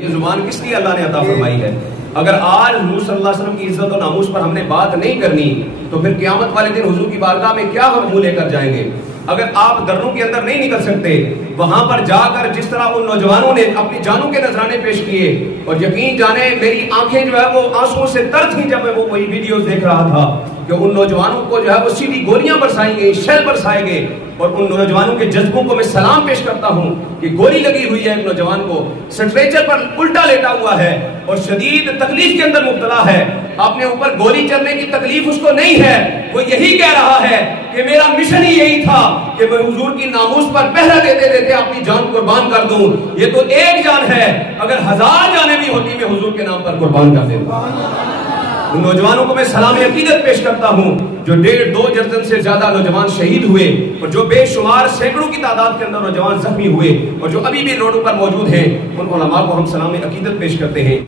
ये जुबान किस लिए अल्लाह ने अता फरमाई है। अगर आज हुजूर सल्लल्लाहु अलैहि वसल्लम की इज्जत और नामूस पर हमने बात नहीं करनी तो फिर क़यामत वाले दिन हुजूर की बारगाह में क्या हम मुंह लेकर जाएंगे। अगर आप दर्रों के अंदर नहीं निकल सकते, वहां पर जाकर जिस तरह उन नौजवानों ने अपनी जानों के नजराने पेश किए, और यकीन जाने मेरी आंखें जो है वो आंसुओं से तर थी जब मैं वो वही वीडियोस देख रहा था कि उन नौजवानों को जो है वो सीधी गोलियां बरसाई गई, शेल बरसाए गए। और उन नौजवानों के जज्बों को मैं सलाम पेश करता हूं कि गोली लगी हुई है, एक नौजवान को स्ट्रेचर पर उल्टा लेटा हुआ है और शदीद तकलीफ के अंदर मुब्तला है। अपने ऊपर गोली चलने की तकलीफ उसको नहीं है, वो यही कह रहा है कि मेरा मिशन ही यही था कि मैं हुजूर की नामूस पर पहरा देते देते अपनी जान कुर्बान कर दूं। ये तो एक जान है, अगर 1000 जाने भी होती मैं हुजूर के नाम पर कुर्बान कर देता। उन नौजवानों को मैं सलाम अकीदत पेश करता हूं जो 1.5-2 दर्जन से ज्यादा नौजवान शहीद हुए और जो बेशुमार सैकड़ों की तादाद के अंदर नौजवान जख्मी हुए और जो अभी भी रोडों पर मौजूद हैं। उन उलमा को हम सलाम अकीदत पेश करते हैं।